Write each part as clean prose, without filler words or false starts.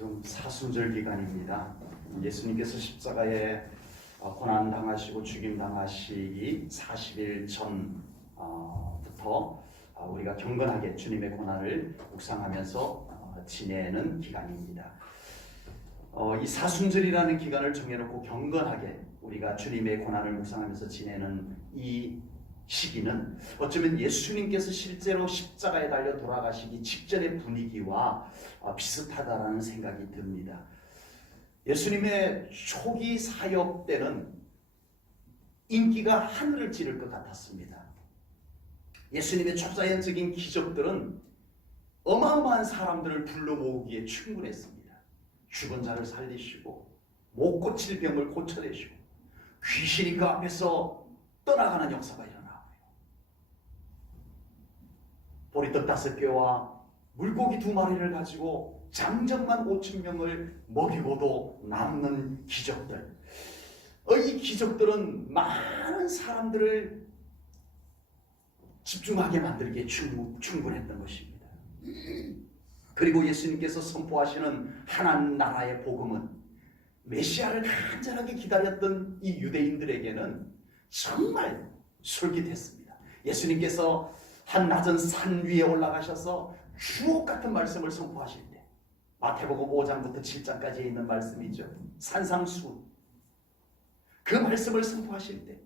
지금 사순절 기간입니다. 예수님께서 십자가에 고난 당하시고 죽임 당하시기 40일 전부터 우리가 경건하게 주님의 고난을 묵상하면서 지내는 기간입니다. 이 사순절이라는 기간을 정해놓고 경건하게 우리가 주님의 고난을 묵상하면서 지내는 이 시기는 어쩌면 예수님께서 실제로 십자가에 달려 돌아가시기 직전의 분위기와 비슷하다라는 생각이 듭니다. 예수님의 초기 사역 때는 인기가 하늘을 찌를 것 같았습니다. 예수님의 초자연적인 기적들은 어마어마한 사람들을 불러 모으기에 충분했습니다. 죽은 자를 살리시고 못 고칠 병을 고쳐내시고 귀신이 그 앞에서 떠나가는 역사가 일어나고요. 보리떡 5개와 물고기 2마리를 가지고 장정만 5,000명을 먹이고도 남는 기적들. 이 기적들은 많은 사람들을 집중하게 만들기에 충분했던 것입니다. 그리고 예수님께서 선포하시는 하나님 나라의 복음은 메시아를 간절하게 기다렸던 이 유대인들에게는 정말 솔깃했습니다. 예수님께서 한 낮은 산 위에 올라가셔서 주옥 같은 말씀을 선포하실 때, 마태복음 5장부터 7장까지 있는 말씀이죠. 산상수. 그 말씀을 선포하실 때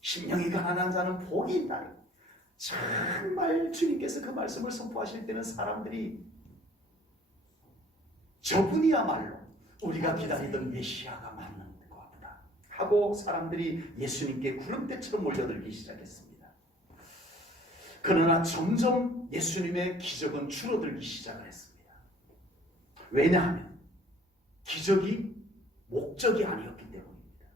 심령이 가난한 자는 복이 있다니, 정말 주님께서 그 말씀을 선포하실 때는 사람들이 저분이야말로 우리가 기다리던 메시아가 맞는 것 같다 하고 사람들이 예수님께 구름대처럼 몰려들기 시작했습니다. 그러나 점점 예수님의 기적은 줄어들기 시작을 했습니다. 왜냐하면 기적이 목적이 아니었기 때문입니다.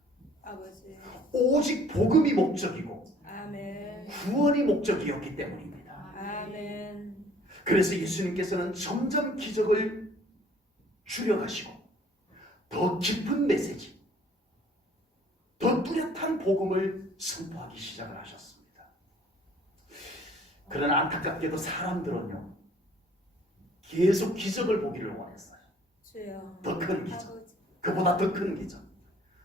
아버지. 오직 복음이 목적이고 아멘. 구원이 목적이었기 때문입니다. 아멘. 그래서 예수님께서는 점점 기적을 줄여가시고 더 깊은 메시지, 더 뚜렷한 복음을 선포하기 시작을 하셨습니다. 그러나 안타깝게도 사람들은요, 계속 기적을 보기를 원했어요. 주여. 더 큰 기적, 아버지. 그보다 더 큰 기적,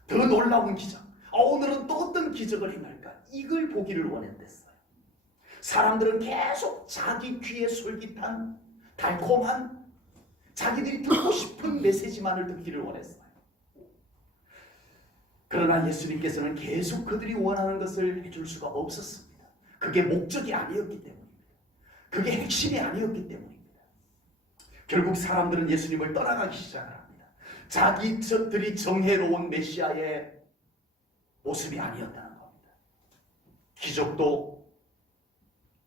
더 놀라운 기적. 오늘은 또 어떤 기적을 행할까? 이걸 보기를 원했댔어요. 사람들은 계속 자기 귀에 솔깃한 달콤한 자기들이 듣고 싶은 메시지만을 듣기를 원했어요. 그러나 예수님께서는 계속 그들이 원하는 것을 해줄 수가 없었습니다. 그게 목적이 아니었기 때문입니다. 그게 핵심이 아니었기 때문입니다. 결국 사람들은 예수님을 떠나가기 시작을 합니다. 자기들이 정해놓은 메시아의 모습이 아니었다는 겁니다. 기적도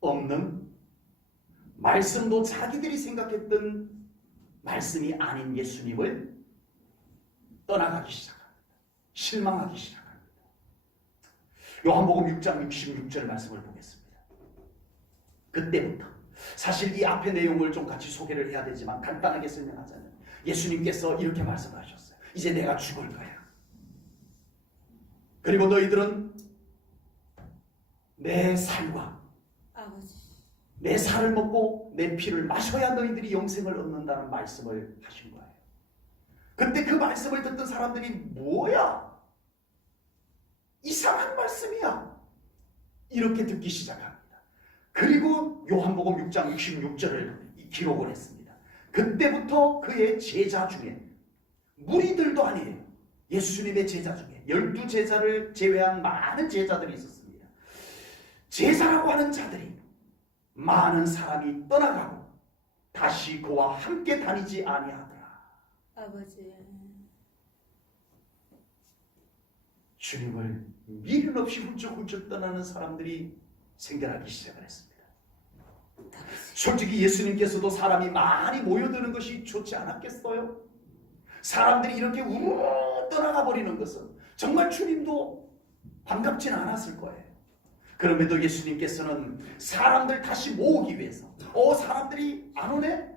없는, 말씀도 자기들이 생각했던 말씀이 아닌 예수님을 떠나가기 시작합니다. 실망하기 시작합니다. 요한복음 6장 66절 말씀을 보겠습니다. 그때부터, 사실 이 앞의 내용을 좀 같이 소개를 해야 되지만 간단하게 설명하자면 예수님께서 이렇게 말씀하셨어요. 이제 내가 죽을 거야. 그리고 너희들은 내 살과 아버지. 내 살을 먹고 내 피를 마셔야 너희들이 영생을 얻는다는 말씀을 하신 거예요. 그때 그 말씀을 듣던 사람들이 뭐야? 이상한 말씀이야. 이렇게 듣기 시작합니다. 그리고 요한복음 6장 66절을 기록을 했습니다. 그때부터 그의 제자 중에, 무리들도 아니에요, 예수님의 제자 중에 12제자를 제외한 많은 제자들이 있었습니다. 제자라고 하는 자들이, 많은 사람이 떠나가고 다시 그와 함께 다니지 아니하더라. 아버지. 주님을 미련 없이 훌쩍훌쩍 떠나는 사람들이 생겨나기 시작을 했습니다. 솔직히 예수님께서도 사람이 많이 모여드는 것이 좋지 않았겠어요? 사람들이 이렇게 우르르 떠나가 버리는 것은 정말 주님도 반갑진 않았을 거예요. 그럼에도 예수님께서는 사람들 다시 모으기 위해서, 사람들이 안 오네?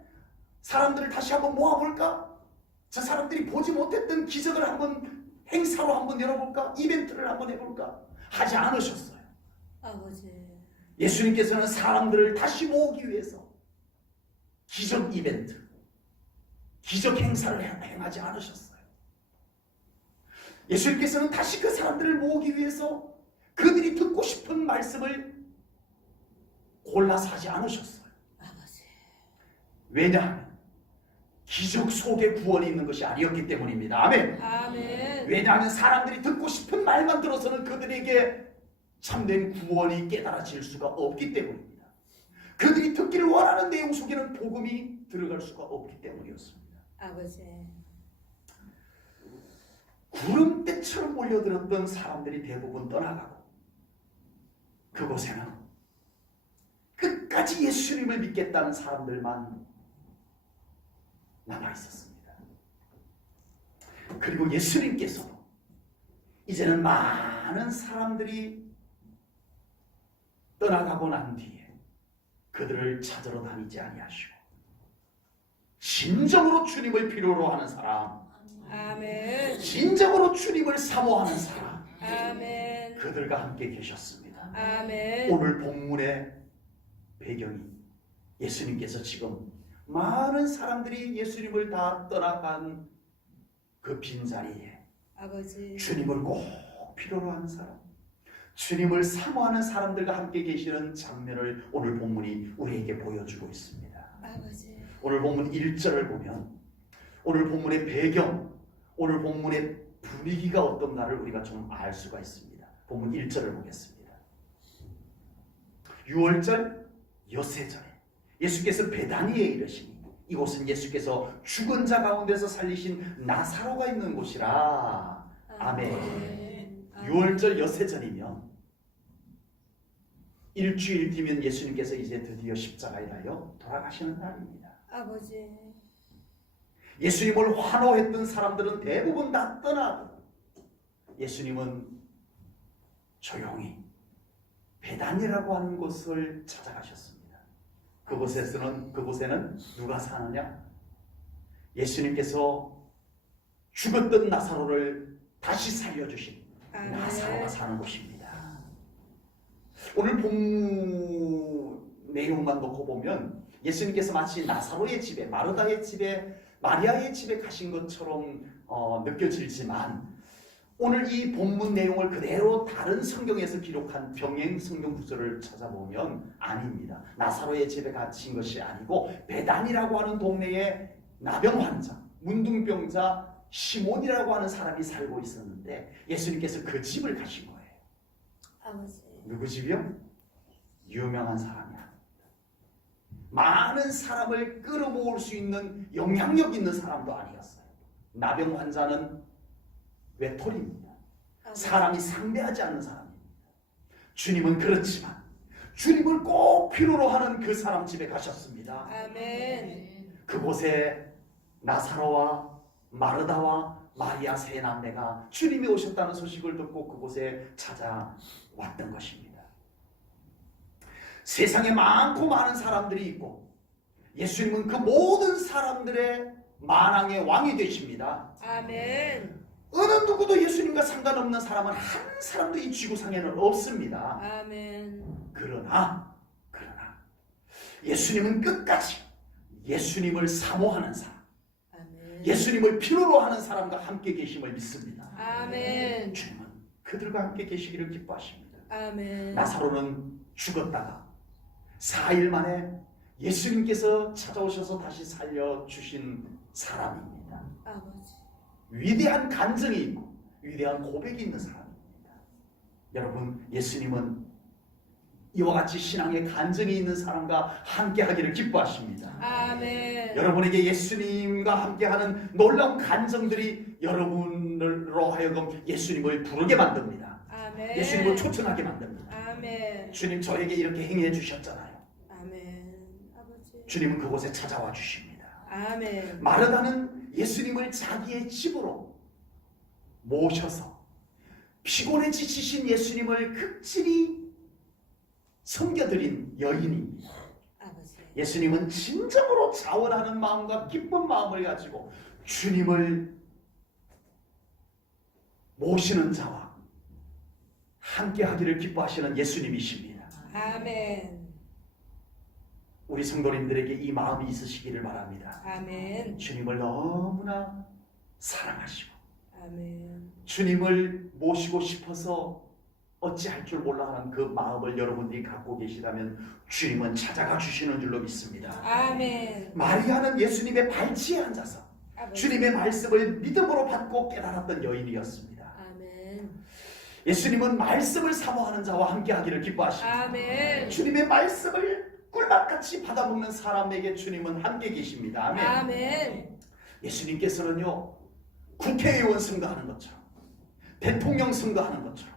사람들을 다시 한번 모아볼까? 저 사람들이 보지 못했던 기적을 한번 행사로 한번 열어볼까? 이벤트를 한번 해볼까? 하지 않으셨어요. 아버지. 예수님께서는 사람들을 다시 모으기 위해서 기적 이벤트, 기적 행사를 행하지 않으셨어요. 예수님께서는 다시 그 사람들을 모으기 위해서 그들이 듣고 싶은 말씀을 골라서 하지 않으셨어요. 아버지. 왜냐하면 기적 속에 구원이 있는 것이 아니었기 때문입니다. 아멘. 아멘. 왜냐하면 사람들이 듣고 싶은 말만 들어서는 그들에게 참된 구원이 깨달아질 수가 없기 때문입니다. 그들이 듣기를 원하는 내용 속에는 복음이 들어갈 수가 없기 때문이었습니다. 아버지. 구름대처럼 몰려들었던 사람들이 대부분 떠나가고 그곳에는 끝까지 예수님을 믿겠다는 사람들만 남아있었습니다. 그리고 예수님께서도 이제는 많은 사람들이 떠나가고 난 뒤에 그들을 찾으러 다니지 아니하시고 진정으로 주님을 필요로 하는 사람, 아멘. 진정으로 주님을 사모하는 사람, 아멘. 그들과 함께 계셨습니다. 아멘. 오늘 본문의 배경이 예수님께서 지금 많은 사람들이 예수님을 다 떠나간 그 빈자리에 아버지. 주님을 꼭 필요로 하는 사람, 주님을 사모하는 사람들과 함께 계시는 장면을 오늘 본문이 우리에게 보여주고 있습니다. 아버지. 오늘 본문 1절을 보면 오늘 본문의 배경, 오늘 본문의 분위기가 어떤가를 우리가 좀 알 수가 있습니다. 본문 1절을 보겠습니다. 6월절 엿새절에 예수께서 베다니에 이르시니 이곳은 예수께서 죽은 자 가운데서 살리신 나사로가 있는 곳이라. 아멘. 6월절 엿새절이면 일주일 뒤면 예수님께서 이제 드디어 십자가에 달려 돌아가시는 날입니다. 아버지. 예수님을 환호했던 사람들은 대부분 다 떠나고 예수님은 조용히 베다니라고 하는 곳을 찾아가셨습니다. 그곳에는 누가 사느냐? 예수님께서 죽었던 나사로를 다시 살려주신 나사로가 사는 곳입니다. 오늘 본문 내용만 놓고 보면 예수님께서 마치 나사로의 집에, 마르다의 집에, 마리아의 집에 가신 것처럼 느껴지지만 오늘 이 본문 내용을 그대로 다른 성경에서 기록한 병행 성경 구절을 찾아보면 아닙니다. 나사로의 집에 갇힌 것이 아니고 베단이라고 하는 동네에 나병 환자, 문둥병자 시몬이라고 하는 사람이 살고 있었는데 예수님께서 그 집을 가신 거예요. 아버지. 누구 집이요? 유명한 사람이 아닙니다. 많은 사람을 끌어모을 수 있는 영향력 있는 사람도 아니었어요. 나병 환자는 외톨이입니다. 사람이 상대하지 않는 사람입니다. 주님은 그렇지만 주님을 꼭 필요로 하는 그 사람 집에 가셨습니다. 아멘. 그곳에 나사로와 마르다와 마리아 세 남매가 주님이 오셨다는 소식을 듣고 그곳에 찾아왔던 것입니다. 세상에 많고 많은 사람들이 있고 예수님은 그 모든 사람들의 만왕의 왕이 되십니다. 아멘. 어느 누구도 예수님과 상관없는 사람은 한 사람도 이 지구상에는 없습니다. 아멘. 그러나 예수님은 끝까지 예수님을 사모하는 사람, 아멘. 예수님을 필요로 하는 사람과 함께 계심을 믿습니다. 아멘. 주님은 그들과 함께 계시기를 기뻐하십니다. 아멘. 나사로는 죽었다가 4일 만에 예수님께서 찾아오셔서 다시 살려주신 사람입니다. 아버지. 위대한 간증이 있고 위대한 고백이 있는 사람입니다. 여러분, 예수님은 이와 같이 신앙의 간증이 있는 사람과 함께하기를 기뻐하십니다. 아멘. 여러분에게 예수님과 함께하는 놀라운 간증들이 여러분으로 하여금 예수님을 부르게 만듭니다. 아멘. 예수님을 초청하게 만듭니다. 아멘. 주님 저에게 이렇게 행해 주셨잖아요. 아멘. 아버지. 주님은 그곳에 찾아와 주십니다. 아멘. 마르다는 예수님을 자기의 집으로 모셔서 피곤해 지치신 예수님을 극진히 섬겨드린 여인입니다. 아버지. 예수님은 진정으로 자원하는 마음과 기쁜 마음을 가지고 주님을 모시는 자와 함께 하기를 기뻐하시는 예수님이십니다. 아멘. 우리 성도님들에게 이 마음이 있으시기를 바랍니다. 아멘. 주님을 너무나 사랑하시고 아멘. 주님을 모시고 싶어서 어찌할 줄 몰라 하는 그 마음을 여러분들이 갖고 계시다면 주님은 찾아가 주시는 줄로 믿습니다. 아멘. 마리아는 예수님의 발치에 앉아서 아버지. 주님의 말씀을 믿음으로 받고 깨달았던 여인이었습니다. 아멘. 예수님은 말씀을 사모하는 자와 함께하기를 기뻐하십니다. 아멘. 주님의 말씀을 꿀맛같이 받아먹는 사람에게 주님은 함께 계십니다. 아멘. 아멘. 예수님께서는요, 국회의원 선거하는 것처럼, 대통령 선거하는 것처럼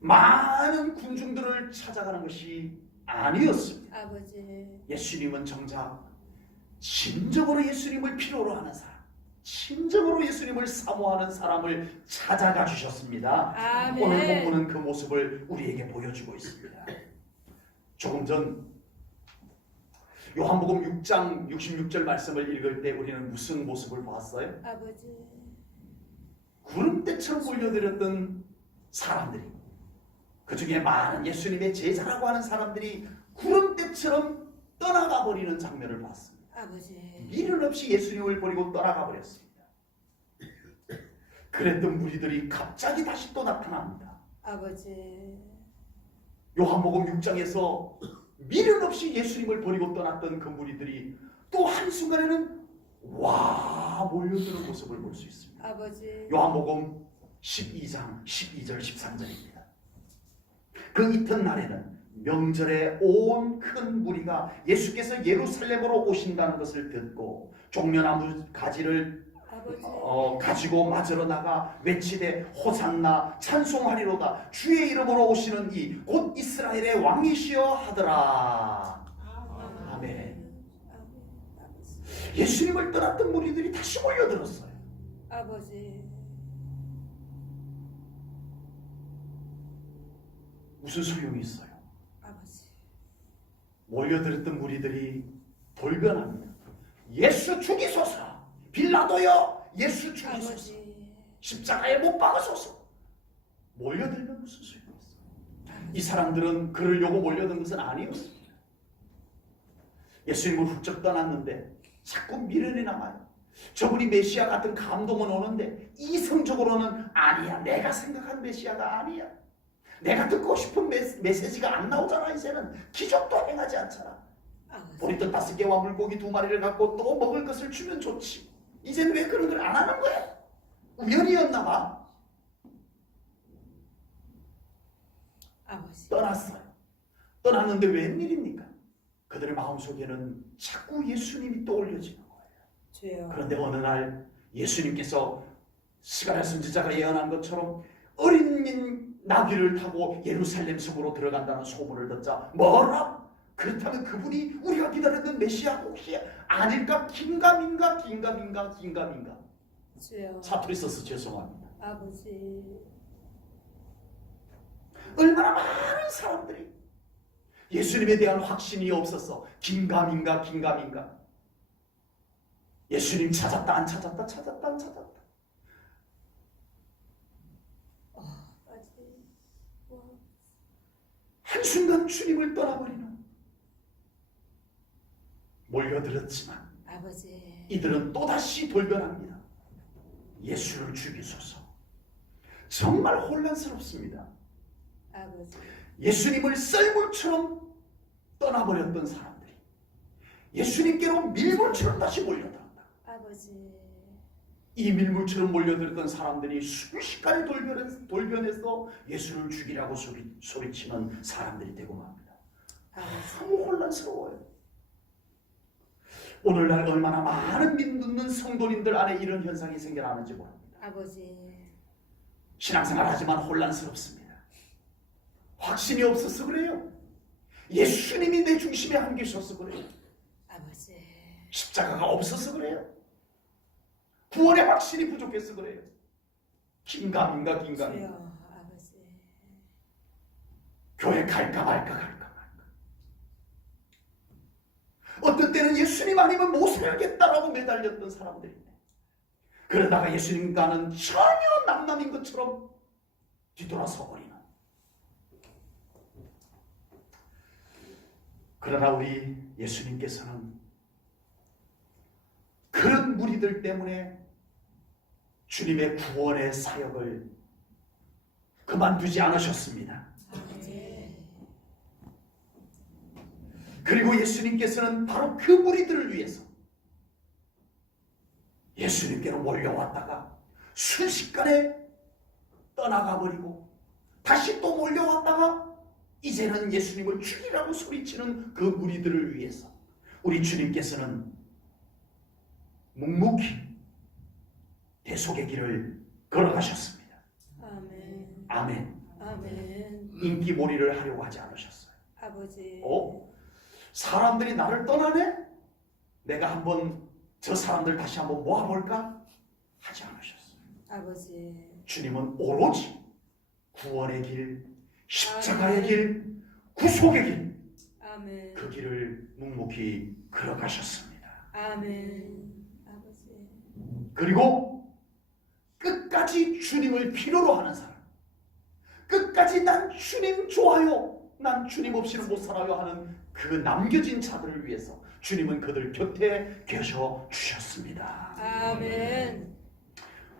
많은 군중들을 찾아가는 것이 아니었습니다. 아버지. 예수님은 정작 진정으로 예수님을 필요로 하는 사람, 진정으로 예수님을 사모하는 사람을 찾아가 주셨습니다. 아멘. 오늘 본문은 그 모습을 우리에게 보여주고 있습니다. 조금 전 요한복음 6장 66절 말씀을 읽을 때 우리는 무슨 모습을 봤어요? 아버지. 구름대처럼 몰려들었던 사람들이, 그 중에 많은 예수님의 제자라고 하는 사람들이 구름대처럼 떠나가 버리는 장면을 봤습니다. 아버지. 미련 없이 예수님을 버리고 떠나가 버렸습니다. 그랬던 무리들이 갑자기 다시 또 나타납니다. 아버지. 요한복음 6장에서 미련 없이 예수님을 버리고 떠났던 그 무리들이 또 한순간에는 와 몰려드는 모습을 볼 수 있습니다. 아버지. 요한복음 12장 12절 13절입니다. 그 이튿날에는 명절에 온 큰 무리가 예수께서 예루살렘으로 오신다는 것을 듣고 종려나무 가지를 아버지. 가지고 맞으러 나가 외치되 호산나 찬송하리로다 주의 이름으로 오시는 이 곧 이스라엘의 왕이시여 하더라. 아멘. 아버지. 예수님을 떠났던 무리들이 다시 몰려들었어요. 아버지. 무슨 소용이 있어요? 아버지. 몰려들었던 무리들이 돌변합니다. 예수 죽이소서. 빌라도여 예수 죽이소서. 아버지. 십자가에 못 박으소서. 몰려들면 무슨 소용이 있어요? 이 사람들은 그러려고 몰려든 것은 아니었습니다. 예수님을 훌쩍 떠났는데 자꾸 미련이 남아요. 저분이 메시아 같은 감동은 오는데 이성적으로는 아니야. 내가 생각한 메시아가 아니야. 내가 듣고 싶은 메시지가 안 나오잖아. 이제는 기적도 행하지 않잖아. 아버지. 보리떡 5개와 물고기 2마리를 갖고 또 먹을 것을 주면 좋지. 이제는 왜 그런 걸 안 하는 거야? 우연이었나 봐. 아버지. 떠났어요. 떠났는데 웬일입니까? 그들의 마음속에는 자꾸 예수님이 떠올려지는 거예요. 주여. 그런데 어느 날 예수님께서 스가랴 선지자가 예언한 것처럼 어린 나귀를 타고 예루살렘 성으로 들어간다는 소문을 듣자 뭐라? 그렇다면 그분이 우리가 기다렸던 메시아 혹시 아닐까? 긴가민가 긴가민가 긴가민가. 주여. 사투리 써서 죄송합니다. 아버지. 얼마나 많은 사람들이 예수님에 대한 확신이 없어서 긴가민가 긴가민가. 예수님 찾았다 안 찾았다 찾았다 안 찾았다. 아버지. 한순간 주님을 떠나버리는, 몰려들었지만 아버지. 이들은 또다시 돌변합니다. 예수를 죽이소서. 정말 혼란스럽습니다. 아버지. 예수님을 썰물처럼 떠나버렸던 사람들이 예수님께로 밀물처럼 다시 몰려들었다. 아버지. 이 밀물처럼 몰려들었던 사람들이 순식간에 돌변해서 예수를 죽이라고 소리치는 사람들이 되고 맙니다. 아버지. 너무 혼란스러워요. 오늘날 얼마나 많은 믿는 성도님들 안에 이런 현상이 생겨나는지 모릅니다. 아버지. 신앙생활 하지만 혼란스럽습니다. 확신이 없어서 그래요. 예수님이 내 중심에 안 계셔서 그래요. 아버지. 십자가가 없어서 그래요. 구원의 확신이 부족해서 그래요. 긴가민가 긴가민가. 주여. 아버지. 교회 갈까 말까. 어떤 때는 예수님 아니면 못 살겠다라고 매달렸던 사람들인데 그러다가 예수님과는 전혀 남남인 것처럼 뒤돌아서 버리는, 그러나 우리 예수님께서는 그런 무리들 때문에 주님의 구원의 사역을 그만두지 않으셨습니다. 아버지. 그리고 예수님께서는 바로 그 무리들을 위해서 예수님께로 몰려왔다가 순식간에 떠나가 버리고 다시 또 몰려왔다가 이제는 예수님을 죽이라고 소리치는 그 무리들을 위해서 우리 주님께서는 묵묵히 대속의 길을 걸어가셨습니다. 아멘. 아멘. 아멘. 인기몰이를 하려고 하지 않으셨어요. 아버지. 사람들이 나를 떠나네? 내가 한번 저 사람들 다시 한번 모아볼까? 하지 않으셨어요. 아버지. 주님은 오로지 구원의 길, 십자가의 길, 구속의 길, 아멘. 그 길을 묵묵히 걸어가셨습니다. 아멘. 아버지. 그리고 끝까지 주님을 필요로 하는 사람, 끝까지 난 주님 좋아요, 난 주님 없이는 못 살아요 하는 그 남겨진 자들을 위해서 주님은 그들 곁에 계셔 주셨습니다. 아멘.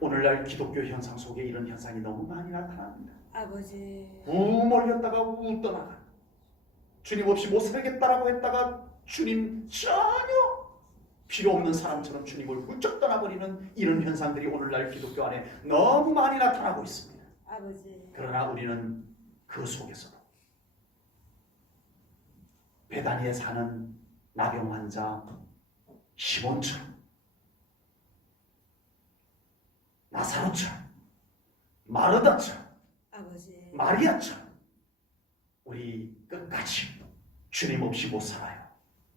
오늘날 기독교 현상 속에 이런 현상이 너무 많이 나타납니다. 아버지. 우 몰렸다가 우 떠나가, 주님 없이 못 살겠다라고 했다가 주님 전혀 필요 없는 사람처럼 주님을 훌쩍 떠나버리는 이런 현상들이 오늘날 기독교 안에 너무 많이 나타나고 있습니다. 아버지. 그러나 우리는 그 속에서도 베다니에 사는 나병 환자 시몬처럼, 나사로처럼, 마르다처럼, 아버지. 마리아처럼 우리 끝까지 주님 없이 못 살아요.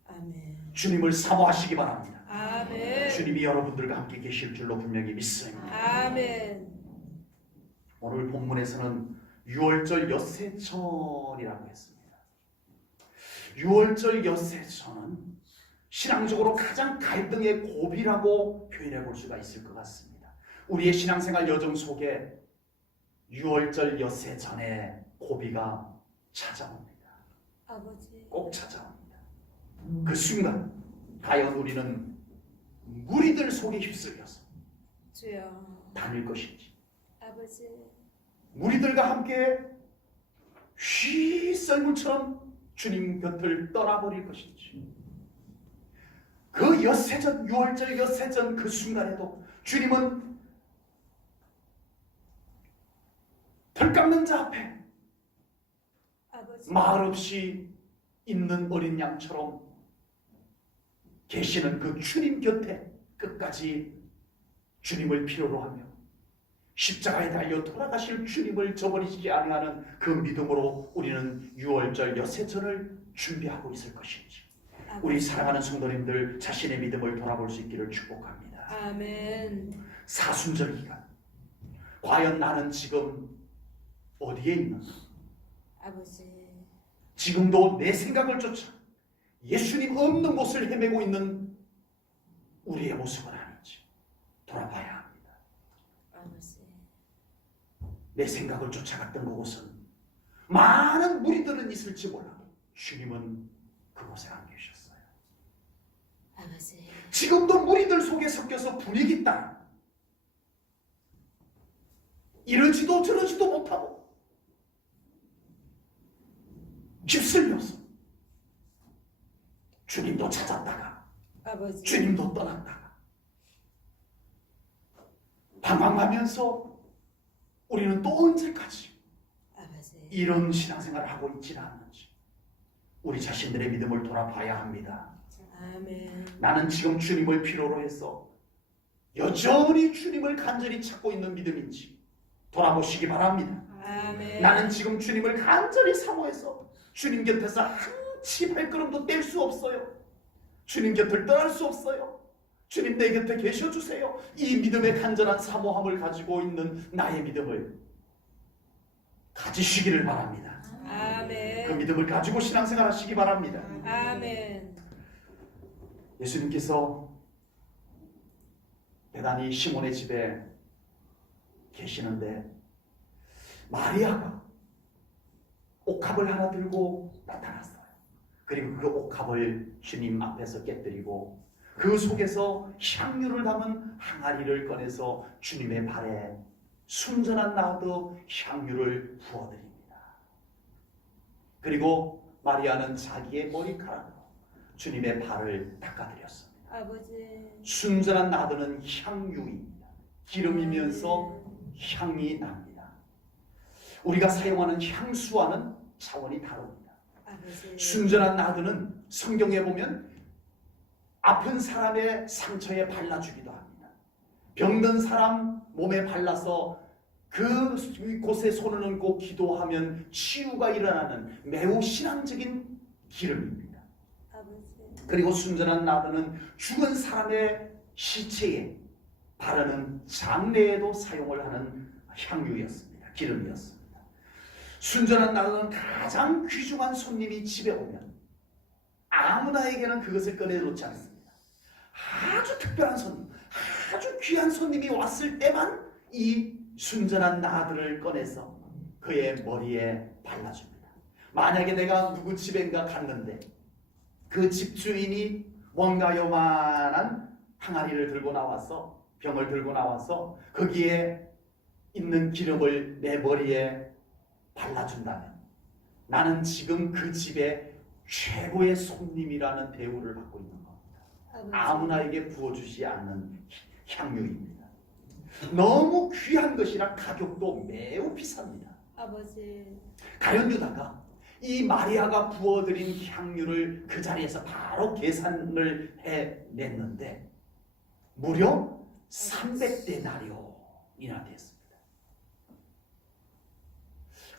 아멘. 주님을 사모하시기 바랍니다. 아멘. 주님이 여러분들과 함께 계실 줄로 분명히 믿습니다. 아멘. 오늘 본문에서는 유월절 엿새천이라고 했습니다. 유월절 엿새천은 신앙적으로 가장 갈등의 고비라고 표현해 볼 수가 있을 것 같습니다. 우리의 신앙생활 여정 속에 유월절 엿새천의 고비가 찾아옵니다. 아버지. 꼭 찾아옵니다. 그 순간 과연 우리는 무리들 속에 휩쓸려서 주여. 다닐 것인지, 아버지. 무리들과 함께 쉬 썰물처럼 주님 곁을 떠나버릴 것인지, 그 엿새전, 유월절 엿새전 그 순간에도 주님은 덜 깎는 자 앞에 아버지. 말없이 있는 어린 양처럼 계시는 그 주님 곁에 끝까지 주님을 필요로 하며 십자가에 달려 돌아가실 주님을 저버리지 아니하는 그 믿음으로 우리는 유월절 엿새전을 준비하고 있을 것인지, 우리 사랑하는 성도님들 자신의 믿음을 돌아볼 수 있기를 축복합니다. 아멘. 사순절 기간, 과연 나는 지금 어디에 있는가? 아버지. 지금도 내 생각을 쫓아 예수님 없는 곳을 헤매고 있는 우리의 모습은 아닌지 돌아봐야 합니다. 아버지. 내 생각을 쫓아갔던 그곳은 많은 무리들은 있을지 몰라도 주님은 그곳에 안 계셨어요. 아버지. 지금도 무리들 속에 섞여서 분위기 따라 이러지도 저러지도 못하고 휩쓸려서 주님도 찾았다가 아버지. 주님도 떠났다가 방황하면서 우리는 또 언제까지 아버지. 이런 신앙생활을 하고 있지는 않는지 우리 자신들의 믿음을 돌아봐야 합니다. 아멘. 나는 지금 주님을 필요로 해서 여전히 주님을 간절히 찾고 있는 믿음인지 돌아보시기 바랍니다. 아멘. 나는 지금 주님을 간절히 사모해서 주님 곁에서 한치 발걸음도 뗄 수 없어요. 주님 곁을 떠날 수 없어요. 주님 내 곁에 계셔주세요. 이 믿음의 간절한 사모함을 가지고 있는 나의 믿음을 가지시기를 바랍니다. 아멘. 그 믿음을 가지고 신앙생활 하시기 바랍니다. 아멘. 예수님께서 베다니 시몬의 집에 계시는데 마리아가 옥합을 하나 들고 나타났어요. 그리고 그 옥합을 주님 앞에서 깨뜨리고 그 속에서 향유를 담은 항아리를 꺼내서 주님의 발에 순전한 나도 향유를 부어드립니다. 그리고 마리아는 자기의 머리카락으로 주님의 발을 닦아드렸습니다. 아버지. 순전한 나도는 향유입니다. 기름이면서 향이 납니다. 우리가 사용하는 향수와는 차원이 다릅니다. 아버지. 순전한 나도는 성경에 보면 아픈 사람의 상처에 발라주기도 합니다. 병든 사람 몸에 발라서 그 곳에 손을 얹고 기도하면 치유가 일어나는 매우 신앙적인 기름입니다. 아버지. 그리고 순전한 나도는 죽은 사람의 시체에 바르는 장례에도 사용을 하는 향유였습니다. 기름이었습니다. 순전한 나도는 가장 귀중한 손님이 집에 오면 아무나에게는 그것을 꺼내놓지 않습니다. 아주 특별한 손님, 아주 귀한 손님이 왔을 때만 이 순전한 나들을 꺼내서 그의 머리에 발라줍니다. 만약에 내가 누구 집엔가 갔는데 그 집주인이 뭔가 요만한 항아리를 들고 나와서 병을 들고 나와서 거기에 있는 기름을 내 머리에 발라준다면 나는 지금 그 집의 최고의 손님이라는 대우를 받고 있는 겁니다. 아무나에게 부어주지 않는 향유입니다. 너무 귀한 것이라 가격도 매우 비쌉니다. 아버지. 가룟 유다가 이 마리아가 부어드린 향유를 그 자리에서 바로 계산을 해냈는데 무려 300데나리온이나 됐습니다.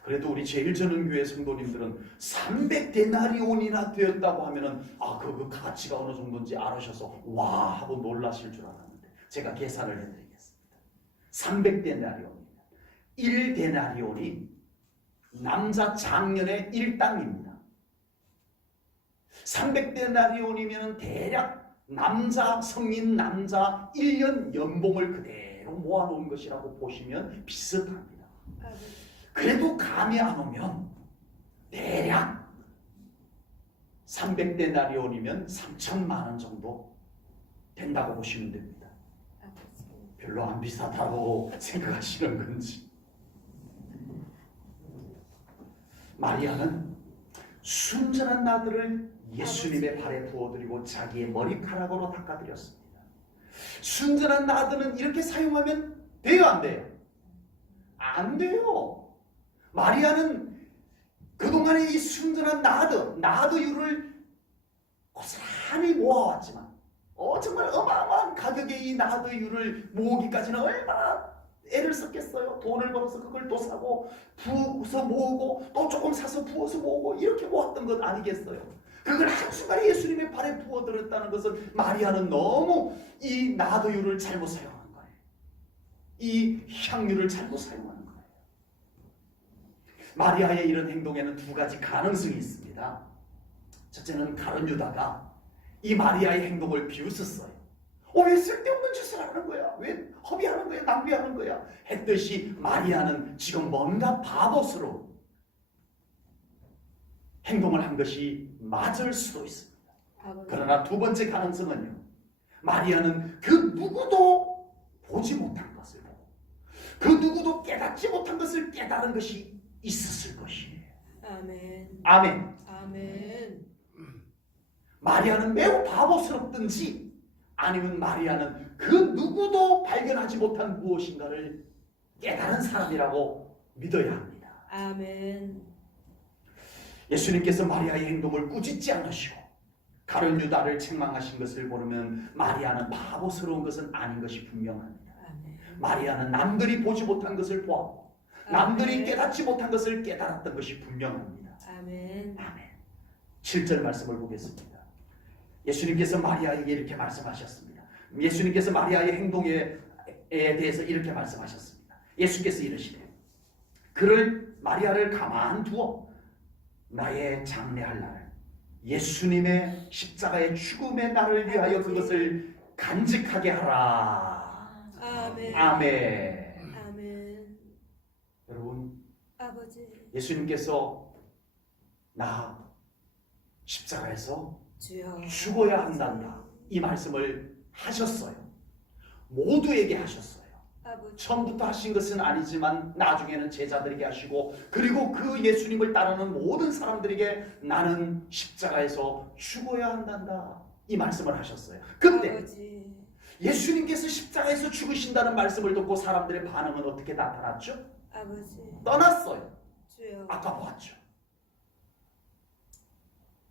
그래도 우리 제일전원교회 성도님들은 300데나리온이나 되었다고 하면은 그 가치가 어느 정도인지 알으셔서 와 하고 놀라실 줄 알았는데 제가 계산을 해드리겠습니다. 300데나리온입니다. 1데나리온이 남자 장년의 1당입니다. 300데나리온이면 대략 남자 성인 남자 1년 연봉을 그대로 모아놓은 것이라고 보시면 비슷합니다. 아버지. 그래도 감이 안 오면 대략 300데나리온이면 3천만 원 정도 된다고 보시면 됩니다. 아버지. 별로 안 비싸다고 생각하시는 건지. 마리아는 순전한 나들을 예수님의 발에 부어드리고 자기의 머리카락으로 닦아드렸습니다. 순전한 나들은 이렇게 사용하면 돼요, 안 돼요? 안 돼요. 마리아는 그동안에 이 순전한 나드유를 고스란히 모아왔지만 정말 어마어마한 가격의 이 나드유를 모으기까지는 얼마나 애를 썼겠어요. 돈을 벌어서 그걸 또 사고 부어서 모으고 또 조금 사서 부어서 모으고 이렇게 모았던 것 아니겠어요. 그걸 한순간에 예수님의 발에 부어들었다는 것은 마리아는 너무 이 나드유를 잘못 사용한 거예요. 이 향유를 잘못 사용한 거예요. 마리아의 이런 행동에는 두 가지 가능성이 있습니다. 첫째는 가룟 유다가 이 마리아의 행동을 비웃었어요. 왜 쓸데없는 짓을 하는 거야? 왜 허비하는 거야? 낭비하는 거야? 했듯이 마리아는 지금 뭔가 바보스러운 행동을 한 것이 맞을 수도 있습니다. 그러나 두 번째 가능성은요. 마리아는 그 누구도 보지 못한 것을 보고 그 누구도 깨닫지 못한 것을 깨달은 것이 있었을 것이에요. 아멘. 아멘. 아멘. 마리아는 매우 바보스럽든지 아니면 마리아는 그 누구도 발견하지 못한 무엇인가를 깨달은 사람이라고 믿어야 합니다. 아멘. 예수님께서 마리아의 행동을 꾸짖지 않으시고 가룟 유다를 책망하신 것을 보면 마리아는 바보스러운 것은 아닌 것이 분명합니다. 아멘. 마리아는 남들이 보지 못한 것을 보았고 남들이 깨닫지 못한 것을 깨달았던 것이 분명합니다. 아멘. 아멘. 7절 말씀을 보겠습니다. 예수님께서 마리아에게 이렇게 말씀하셨습니다. 예수님께서 마리아의 행동에 대해서 이렇게 말씀하셨습니다. 예수께서 이르시되 마리아를 가만두어 나의 장례할 날을 예수님의 십자가의 죽음의 날을 위하여 그것을 간직하게 하라. 아멘. 아멘. 아멘. 여러분, 아버지. 예수님께서 나 십자가에서 주여. 죽어야 한단다. 이 말씀을 하셨어요. 모두에게 하셨어요. 아버지. 처음부터 하신 것은 아니지만 나중에는 제자들에게 하시고 그리고 그 예수님을 따르는 모든 사람들에게 나는 십자가에서 죽어야 한단다. 이 말씀을 하셨어요. 근데 아버지. 예수님께서 십자가에서 죽으신다는 말씀을 듣고 사람들의 반응은 어떻게 나타났죠? 아버지. 떠났어요. 주여. 아까 보았죠.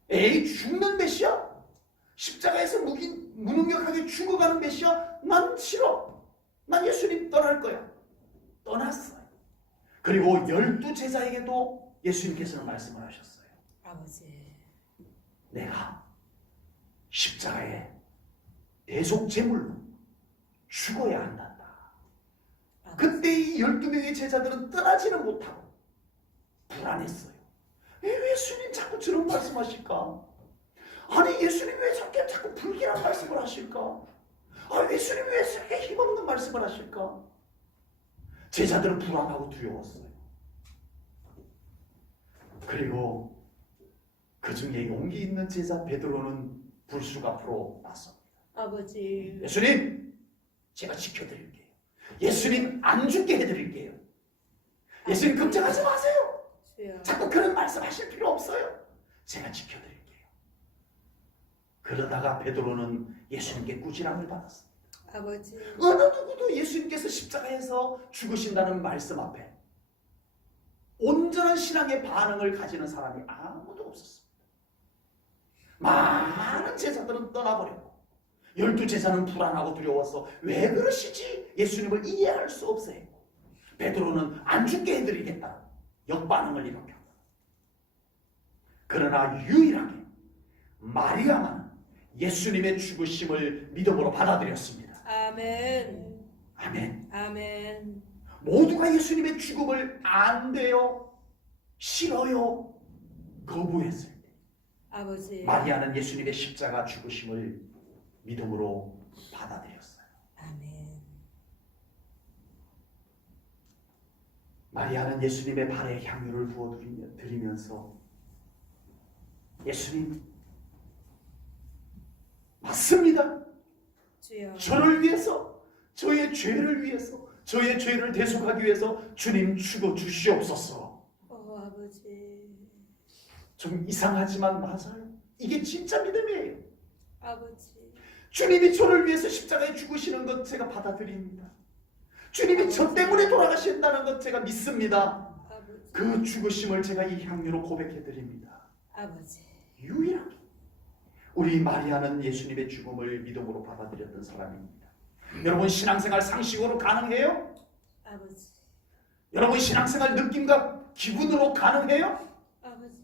에이, 죽는 메시아? 십자가에서 무능력하게 죽어가는 메시아? 난 싫어. 난 예수님 떠날 거야. 떠났어요. 그리고 12제자에게도 예수님께서는 말씀을 하셨어요. 아버지. 내가 십자가에 대속제물로 죽어야 한단다. 그때 이 12명의 제자들은 떠나지는 못하고 불안했어요. 왜 예수님 자꾸 저런 말씀하실까? 아니 예수님 왜 저렇게 자꾸 불길한 말씀을 하실까? 아 예수님 왜 저렇게 힘없는 말씀을 하실까? 제자들은 불안하고 두려웠어요. 그리고 그 중에 용기 있는 제자 베드로는 불쑥 앞으로 나섭니다. 아버지. 예수님, 제가 지켜드릴게요. 예수님 안 죽게 해드릴게요. 예수님 걱정하지 마세요. 주여. 자꾸 그런 말씀하실 필요 없어요. 제가 지켜드릴게요. 그러다가 베드로는 예수님께 꾸지람을 받았습니다. 아버지. 어느 누구도 예수님께서 십자가에서 죽으신다는 말씀 앞에 온전한 신앙의 반응을 가지는 사람이 아무도 없었습니다. 많은 제자들은 떠나버렸고 12제자는 불안하고 두려워서 왜 그러시지? 예수님을 이해할 수 없어 했고 베드로는 안 죽게 해드리겠다. 역반응을 일으켰다. 그러나 유일하게 마리아만 예수님의 죽으심을 믿음으로 받아들였습니다. 아멘. 아멘. 아멘. 모두가 예수님의 죽음을 안 돼요, 싫어요, 거부했을 때 아버지. 마리아는 예수님의 십자가 죽으심을 믿음으로 받아들였어요. 아멘. 마리아는 예수님의 발에 향유를 부어 드리면서 예수님 맞습니다. 주여. 저를 위해서 저의 죄를 위해서 저의 죄를 대속하기 위해서 주님 죽어 주시옵소서. 아버지. 좀 이상하지만 맞아요. 이게 진짜 믿음이에요. 아버지. 주님이 저를 위해서 십자가에 죽으시는 것 제가 받아들입니다. 주님이 저 때문에 돌아가신다는 것 제가 믿습니다. 아버지. 그 죽으심을 제가 이 향유로 고백해 드립니다. 아버지. 유일하게 우리 마리아는 예수님의 죽음을 믿음으로 받아들였던 사람입니다. 여러분 신앙생활 상식으로 가능해요? 아버지. 여러분 신앙생활 느낌과 기분으로 가능해요? 아버지.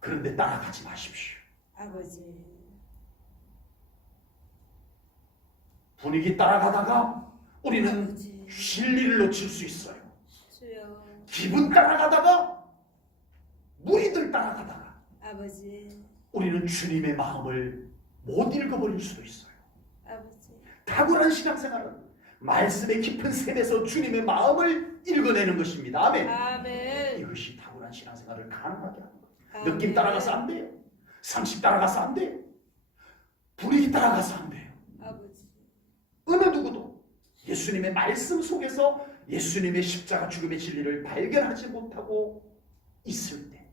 그런데 따라가지 마십시오. 아버지. 분위기 따라가다가 우리는 아버지. 진리를 놓칠 수 있어요. 주여. 기분 따라가다가 무리들 따라가다가 아버지. 우리는 주님의 마음을 못 읽어버릴 수도 있어요. 아버지. 탁월한 신앙생활은 말씀의 깊은 샘에서 주님의 마음을 읽어내는 것입니다. 아멘. 아멘. 이것이 탁월한 신앙생활을 가능하게 하는 거예요. 아멘. 느낌 따라가서 안 돼요. 상식 따라가서 안 돼요. 분위기 따라가서 안 돼요. 아버지. 어느 누구도 예수님의 말씀 속에서 예수님의 십자가 죽음의 진리를 발견하지 못하고 있을 때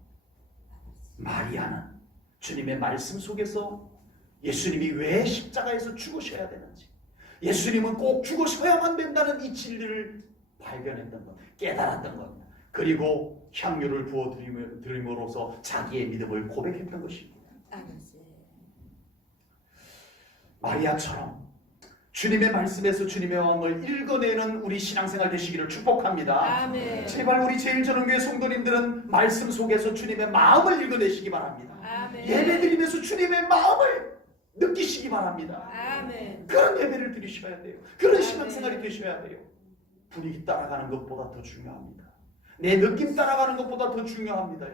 마리아는 주님의 말씀 속에서 예수님이 왜 십자가에서 죽으셔야 되는지 예수님은 꼭 죽으셔야만 된다는 이 진리를 발견했던 것, 깨달았던 것, 그리고 향유를 부어드림으로써 자기의 믿음을 고백했던 것입니다. 아버지. 마리아처럼 주님의 말씀에서 주님의 마음을 읽어내는 우리 신앙생활 되시기를 축복합니다. 아멘. 제발 우리 제일전원교회 성도님들은 말씀 속에서 주님의 마음을 읽어내시기 바랍니다. 아멘. 예배드리면서 주님의 마음을 느끼시기 바랍니다. 아멘. 그런 예배를 드리셔야 돼요. 그런 아멘. 신앙생활이 되셔야 돼요. 분위기 따라가는 것보다 더 중요합니다. 내 느낌 따라가는 것보다 더 중요합니다.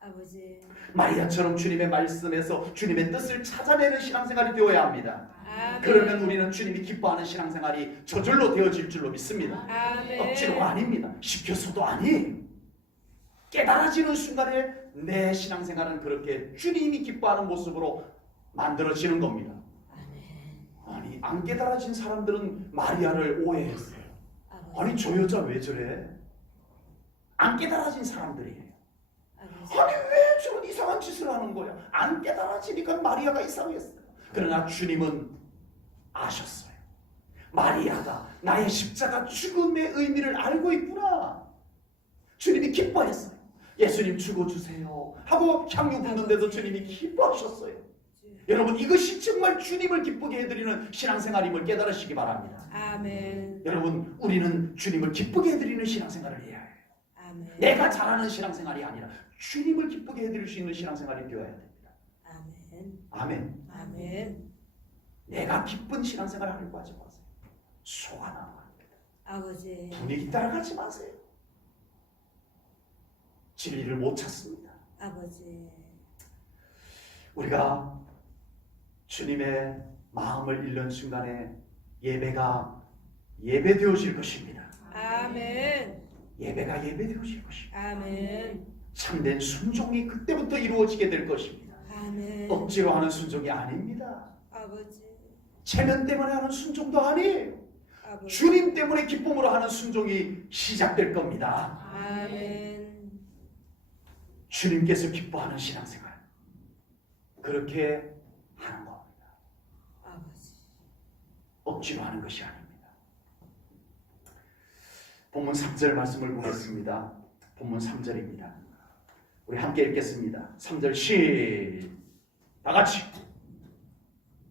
아버지. 마리아처럼 주님의 말씀에서 주님의 뜻을 찾아내는 신앙생활이 되어야 합니다. 아멘. 그러면 우리는 주님이 기뻐하는 신앙생활이 저절로 되어질 줄로 믿습니다. 아멘. 억지로가 아닙니다. 시켜서도 아니에요. 깨달아지는 순간에 내 신앙생활은 그렇게 주님이 기뻐하는 모습으로 만들어지는 겁니다. 아멘. 아니 안 깨달아진 사람들은 마리아를 오해했어요. 아버지. 아니 저 여자 왜 저래? 안 깨달아진 사람들이에요. 아버지. 아니 왜 저런 이상한 짓을 하는 거야? 안 깨달아지니까 마리아가 이상했어요. 그러나 주님은 아셨어요. 마리아가 나의 십자가 죽음의 의미를 알고 있구나. 주님이 기뻐했어요. 예수님 죽어주세요 하고 향유 붓는데도 주님이 기뻐하셨어요. 여러분 이것이 정말 주님을 기쁘게 해드리는 신앙생활임을 깨달으시기 바랍니다. 아멘. 여러분 우리는 주님을 기쁘게 해드리는 신앙생활을 해야 해요. 아멘. 내가 잘하는 신앙생활이 아니라 주님을 기쁘게 해드릴 수 있는 신앙생활이 되어야 됩니다. 아멘. 아멘. 아멘. 내가 기쁜 신앙생활 하려고 하지 마세요. 속아 나갑니다. 아버지. 분위기 따라가지 마세요. 진리를 못 찾습니다. 아버지. 우리가 주님의 마음을 잃는 순간에 예배가 예배되어질 것입니다. 아멘. 예배가 예배되어질 것입니다. 아멘. 참된 순종이 그때부터 이루어지게 될 것입니다. 아멘. 억지로 하는 순종이 아닙니다. 아버지. 체면 때문에 하는 순종도 아니에요. 아버지. 주님 때문에 기쁨으로 하는 순종이 시작될 겁니다. 아멘. 주님께서 기뻐하는 신앙생활 그렇게 하는 겁니다. 아버지. 억지로 하는 것이 아닙니다. 본문 3절 말씀을 보겠습니다. 본문 3절입니다. 우리 함께 읽겠습니다. 3절 다 같이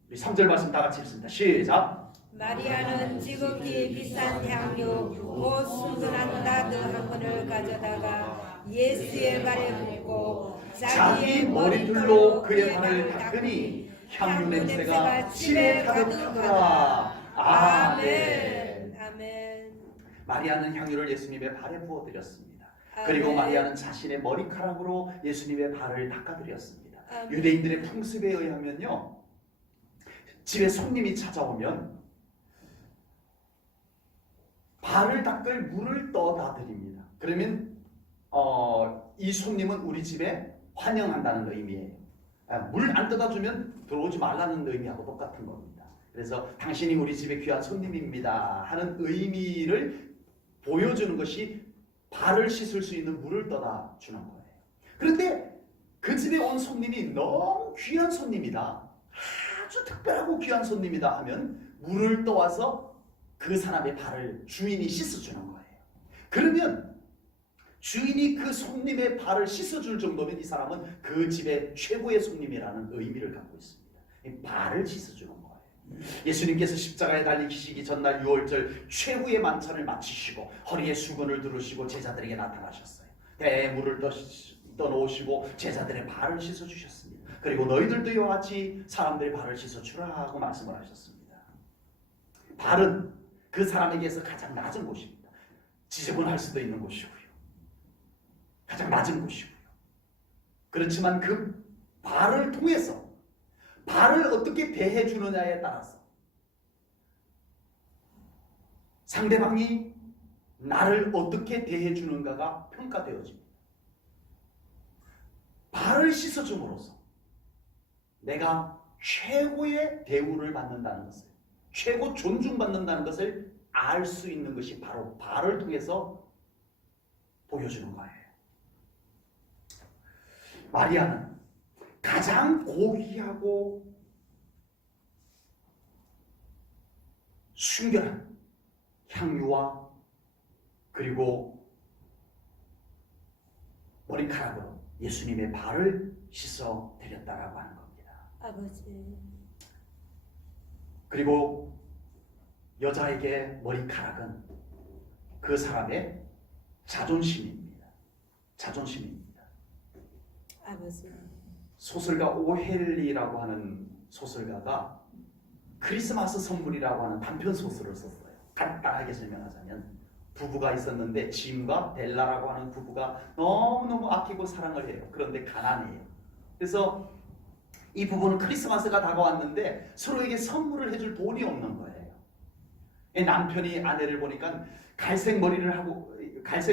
우리 3절 말씀 다 같이 읽습니다. 시작. 마리아는 지극히 비싼 향유 곧 순순한 나드 한 근을 가져다가 예수의 발에 붓고 자기 머리털로 그의 발을 닦으니 향유 냄새가 집에 가득하더라. 아멘. 아멘. 마리아는 향유를 예수님의 발에 부어드렸습니다. 아멘. 그리고 마리아는 자신의 머리카락으로 예수님의 발을 닦아드렸습니다. 아멘. 유대인들의 풍습에 의하면요, 집에 손님이 찾아오면 발을 닦을 물을 떠다 드립니다. 그러면 이 손님은 우리 집에 환영한다는 의미예요. 물 안 떠다 주면 들어오지 말라는 의미하고 똑같은 겁니다. 그래서 당신이 우리 집에 귀한 손님입니다 하는 의미를 보여주는 것이 발을 씻을 수 있는 물을 떠다 주는 거예요. 그런데 그 집에 온 손님이 너무 귀한 손님이다, 아주 특별하고 귀한 손님이다 하면 물을 떠와서 그 사람의 발을 주인이 씻어주는 거예요. 그러면 주인이 그 손님의 발을 씻어줄 정도면 이 사람은 그 집의 최고의 손님이라는 의미를 갖고 있습니다. 발을 씻어주는 거예요. 예수님께서 십자가에 달리시기 전날 유월절 최후의 만찬을 마치시고 허리에 수건을 두르시고 제자들에게 나타나셨어요. 배에 물을 떠놓으시고 제자들의 발을 씻어주셨습니다. 그리고 너희들도 이와 같이 사람들의 발을 씻어주라 하고 말씀을 하셨습니다. 발은 그 사람에게서 가장 낮은 곳입니다. 지저분할 수도 있는 곳이고요, 가장 낮은 곳이고요. 그렇지만 그 발을 통해서 발을 어떻게 대해주느냐에 따라서 상대방이 나를 어떻게 대해주는가가 평가되어집니다. 발을 씻어줌으로써 내가 최고의 대우를 받는다는 것을, 최고 존중받는다는 것을 알 수 있는 것이 바로 발을 통해서 보여주는 거예요. 마리아는 가장 고귀하고 순결한 향유와 그리고 머리카락으로 예수님의 발을 씻어 드렸다라고 하는 겁니다. 아버지. 그리고 여자에게 머리카락은 그 사람의 자존심입니다. 자존심입니다. 아버지. 소설가 오헬리라고 하는 소설가가 크리스마스 선물이라고 하는 단편 소설을 썼어요. 간단하게 설명하자면 부부가 있었는데 짐과 벨라라고 하는 부부가 너무너무 아끼고 사랑을 해요. 그런데 가난해요. 그래서 이 부부는 크리스마스가 다가왔는데 서로에게 선물을 해줄 돈이 없는 거예요. 남편이 아내를 보니까 갈색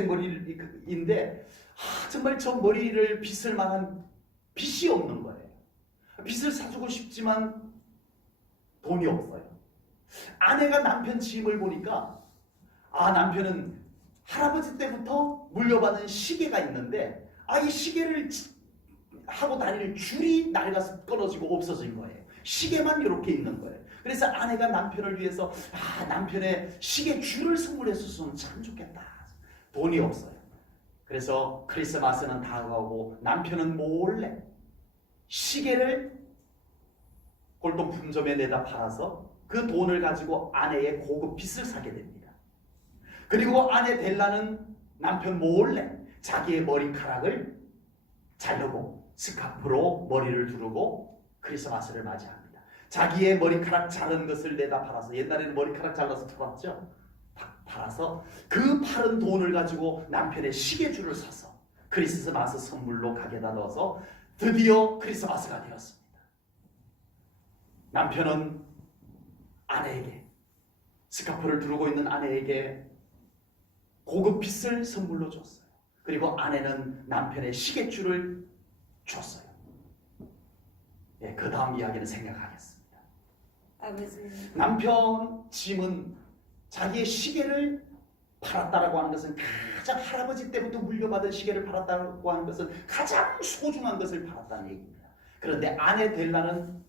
머리인데 정말 저 머리를 빗을 만한 빚이 없는 거예요. 빚을 사주고 싶지만 돈이 없어요. 아내가 남편 짐을 보니까 남편은 할아버지 때부터 물려받은 시계가 있는데 이 시계를 하고 다니는 줄이 낡아서 끊어지고 없어진 거예요. 시계만 이렇게 있는 거예요. 그래서 아내가 남편을 위해서 남편의 시계 줄을 선물했었으면 참 좋겠다. 돈이 없어요. 그래서 크리스마스는 다가오고 남편은 몰래 시계를 골동 분점에 내다 팔아서 그 돈을 가지고 아내의 고급 빗을 사게 됩니다. 그리고 아내 델라는 남편 몰래 자기의 머리카락을 자르고 스카프로 머리를 두르고 크리스마스를 맞이합니다. 자기의 머리카락 자른 것을 내다 팔아서, 옛날에는 머리카락 잘라서 팔았죠. 팔아서 그 팔은 돈을 가지고 남편의 시계줄을 사서 크리스마스 선물로 가게다 넣어서 드디어 크리스마스가 되었습니다. 남편은 아내에게, 스카프를 두르고 있는 아내에게 고급 빗을 선물로 줬어요. 그리고 아내는 남편의 시계줄을 줬어요. 그 다음 이야기는 생략하겠습니다. 아버지. 남편 짐은 자기의 시계를 팔았다라고 하는 것은 가장, 할아버지 때부터 물려받은 시계를 팔았다고 하는 것은 가장 소중한 것을 팔았다는 얘기입니다. 그런데 아내 델라는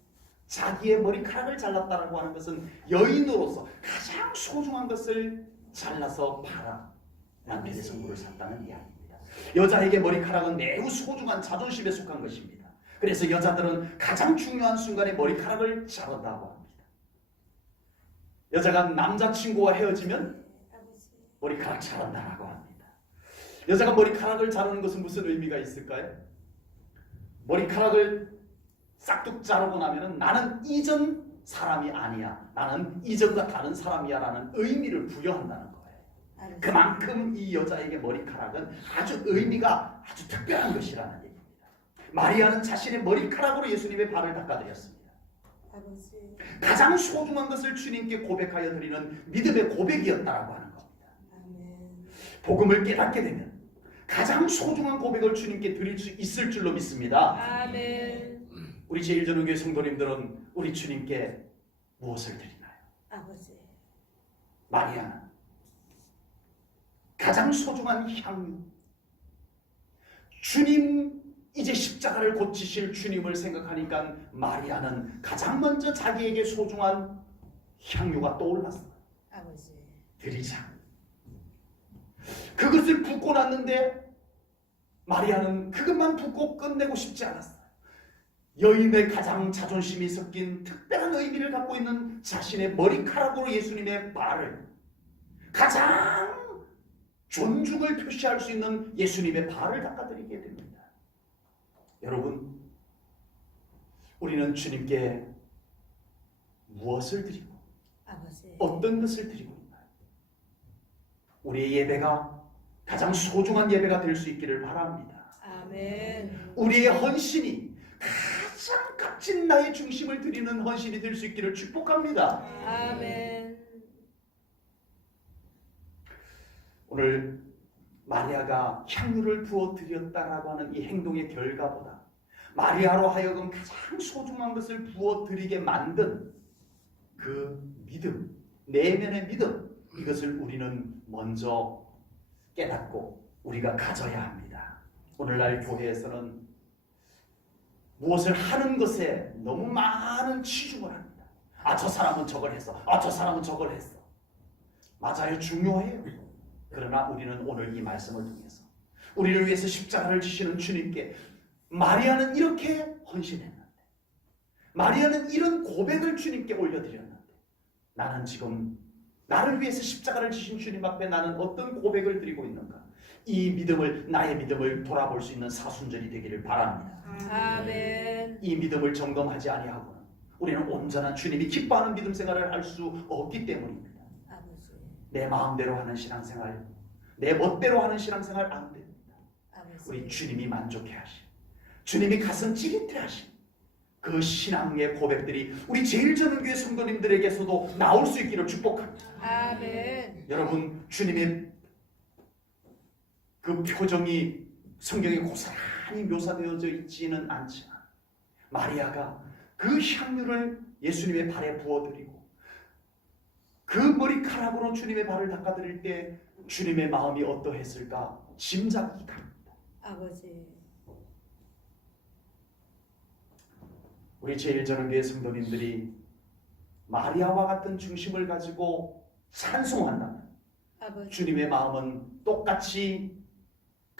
자기의 머리카락을 잘랐다라고 하는 것은 여인으로서 가장 소중한 것을 잘라서 팔아 남편의 선물을 샀다는 이야기입니다. 여자에게 머리카락은 매우 소중한 자존심에 속한 것입니다. 그래서 여자들은 가장 중요한 순간에 머리카락을 자른다고 합니다. 여자가 남자친구와 헤어지면 머리카락 자른다라고 합니다. 여자가 머리카락을 자르는 것은 무슨 의미가 있을까요? 머리카락을 싹둑 자르고 나면은 나는 이전 사람이 아니야, 나는 이전과 다른 사람이야 라는 의미를 부여한다는 거예요. 그만큼 이 여자에게 머리카락은 아주 의미가 아주 특별한 것이라는 얘기입니다. 마리아는 자신의 머리카락으로 예수님의 발을 닦아드렸습니다. 가장 소중한 것을 주님께 고백하여 드리는 믿음의 고백이었다라고 하는 겁니다. 복음을 깨닫게 되면 가장 소중한 고백을 주님께 드릴 수 있을 줄로 믿습니다. 아멘. 우리 제1전후교회 성도님들은 우리 주님께 무엇을 드리나요? 아버지. 마리아는 가장 소중한 향유, 주님 이제 십자가를 고치실 주님을 생각하니까 마리아는 가장 먼저 자기에게 소중한 향유가 떠올랐어요. 아버지. 드리자. 그것을 붓고 났는데 마리아는 그것만 붓고 끝내고 싶지 않았어요. 여인의 가장 자존심이 섞인 특별한 의미를 갖고 있는 자신의 머리카락으로 예수님의 발을, 가장 존중을 표시할 수 있는 예수님의 발을 닦아드리게 됩니다. 여러분, 우리는 주님께 무엇을 드리고 아버지. 어떤 것을 드리고 있나요? 우리의 예배가 가장 소중한 예배가 될 수 있기를 바랍니다. 아멘. 우리의 헌신이 가장 값진 나의 중심을 드리는 헌신이 될 수 있기를 축복합니다. 아멘. 오늘 마리아가 향유를 부어 드렸다라고 하는 이 행동의 결과보다 마리아로 하여금 가장 소중한 것을 부어 드리게 만든 그 믿음, 내면의 믿음, 이것을 우리는 먼저 깨닫고 우리가 가져야 합니다. 오늘날 교회에서는 무엇을 하는 것에 너무 많은 치중을 합니다. 저 사람은 저걸 했어. 저 사람은 저걸 했어. 맞아요. 중요해요. 그러나 우리는 오늘 이 말씀을 통해서 우리를 위해서 십자가를 지시는 주님께 마리아는 이렇게 헌신했는데, 마리아는 이런 고백을 주님께 올려드렸는데, 나는 지금 나를 위해서 십자가를 지신 주님 앞에 나는 어떤 고백을 드리고 있는가? 이 믿음을, 나의 믿음을 돌아볼 수 있는 사순절이 되기를 바랍니다. 아멘. 이 믿음을 점검하지 아니하고는 우리는 온전한 주님이 기뻐하는 믿음 생활을 할 수 없기 때문입니다. 아버지. 내 마음대로 하는 신앙생활, 내 멋대로 하는 신앙생활 안 됩니다. 아버지. 우리 주님이 만족해 하신, 주님이 가슴 찌릿해 하신 그 신앙의 고백들이 우리 제1전후교회 성도님들에게서도 나올 수 있기를 축복합니다. 아멘. 여러분, 주님의 그 표정이 성경에 고스란히 묘사되어져 있지는 않지만 마리아가 그 향유를 예수님의 발에 부어드리고 그 머리카락으로 주님의 발을 닦아드릴 때 주님의 마음이 어떠했을까 짐작이 갑니다. 아버지. 우리 제1전원교회 성도님들이 마리아와 같은 중심을 가지고 찬송한다면 아버지. 주님의 마음은 똑같이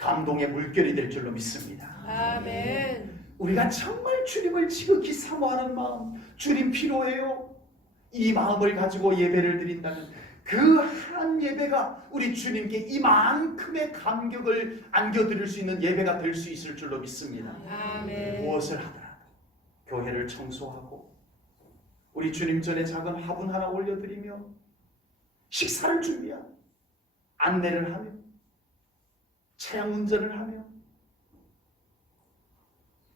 감동의 물결이 될 줄로 믿습니다. 아멘. 우리가 정말 주님을 지극히 사모하는 마음, 주님 필요해요. 이 마음을 가지고 예배를 드린다면 그 한 예배가 우리 주님께 이만큼의 감격을 안겨드릴 수 있는 예배가 될 수 있을 줄로 믿습니다. 아멘. 무엇을 하더라도 교회를 청소하고 우리 주님 전에 작은 화분 하나 올려드리며 식사를 준비하고 안내를 하며 차량 운전을 하며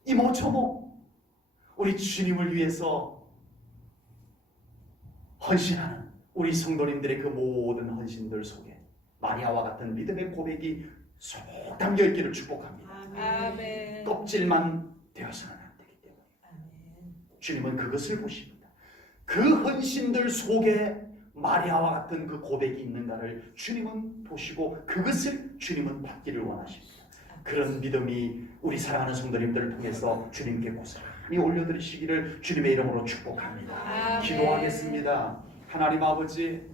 이모저모 우리 주님을 위해서 헌신하는 우리 성도님들의 그 모든 헌신들 속에 마리아와 같은 믿음의 고백이 쏙 담겨있기를 축복합니다. 아멘. 껍질만 되어서는 안 되기 때문에 아멘. 주님은 그것을 보십니다. 그 헌신들 속에 마리아와 같은 그 고백이 있는가를 주님은 보시고 그것을 주님은 받기를 원하십니다. 그런 믿음이 우리 사랑하는 성도님들을 통해서 주님께 고스란히 올려드리시기를 주님의 이름으로 축복합니다. 아멘. 기도하겠습니다. 하나님 아버지,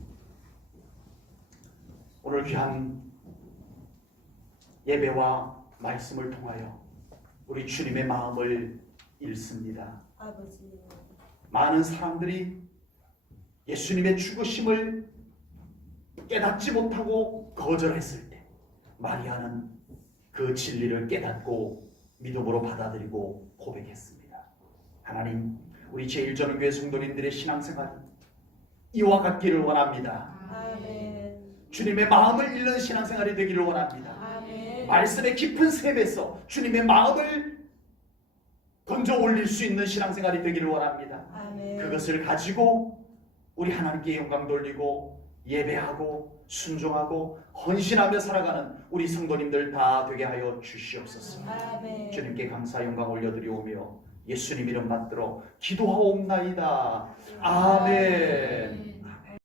오늘 귀한 예배와 말씀을 통하여 우리 주님의 마음을 읽습니다. 아버지. 많은 사람들이 예수님의 죽으심을 깨닫지 못하고 거절했을 때 마리아는 그 진리를 깨닫고 믿음으로 받아들이고 고백했습니다. 하나님, 우리 제1전원교회 성도님들의 신앙생활 이와 같기를 원합니다. 아멘. 주님의 마음을 읽는 신앙생활이 되기를 원합니다. 아멘. 말씀의 깊은 샘에서 주님의 마음을 건져 올릴 수 있는 신앙생활이 되기를 원합니다. 아멘. 그것을 가지고 우리 하나님께 영광 돌리고 예배하고 순종하고 헌신하며 살아가는 우리 성도님들 다 되게 하여 주시옵소서. 아멘. 주님께 감사 영광 올려드리오며 예수님 이름 받들어 기도하옵나이다. 아멘.